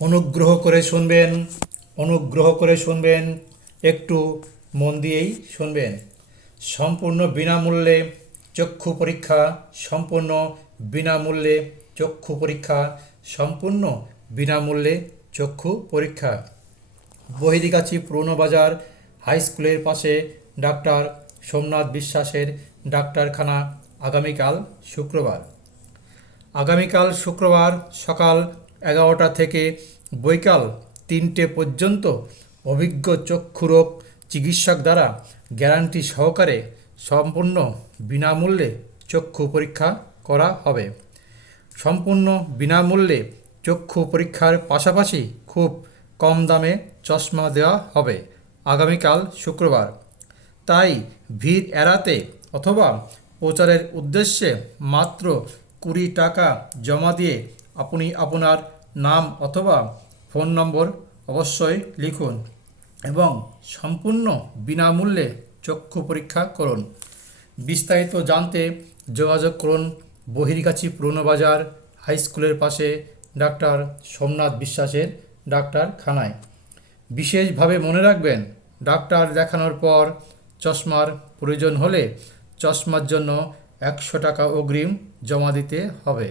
অনুগ্রহ করে শুনবেন, একটু মন দিয়েই শুনবেন। সম্পূর্ণ বিনামূল্যে চক্ষু পরীক্ষা, সম্পূর্ণ বিনামূল্যে চক্ষু পরীক্ষা, সম্পূর্ণ বিনামূল্যে চক্ষু পরীক্ষা। বহিরিগাছি পুরনো বাজার হাই স্কুলের পাশে ডাক্তার সোমনাথ বিশ্বাসের ডাক্তারখানা। আগামীকাল শুক্রবার সকাল 11টা থেকে বৈকাল 3টে পর্যন্ত অভিজ্ঞ চক্ষুরোগ চিকিৎসক দ্বারা গ্যারান্টি সহকারে সম্পূর্ণ বিনামূল্যে চক্ষু পরীক্ষা করা হবে। সম্পূর্ণ বিনামূল্যে চক্ষু পরীক্ষার পাশাপাশি খুব কম দামে চশমা দেওয়া হবে আগামীকাল শুক্রবার। তাই ভিড় এড়াতে অথবা প্রচারের উদ্দেশ্যে মাত্র 20 টাকা জমা দিয়ে আপনি আপনার নাম অথবা ফোন নম্বর অবশ্যই লিখুন এবং সম্পূর্ণ বিনামূল্যে চক্ষু পরীক্ষা করুন। বিস্তারিত জানতে যোগাযোগ করুন বহিরগাছি পুরনো বাজার হাই স্কুলের পাশে ডাক্তার সোমনাথ বিশ্বাসের ডাক্তারখানায়। বিশেষভাবে মনে রাখবেন, ডাক্তার দেখানোর পর চশমার প্রয়োজন হলে চশমার জন্য 100 টাকা অগ্রিম জমা দিতে হবে।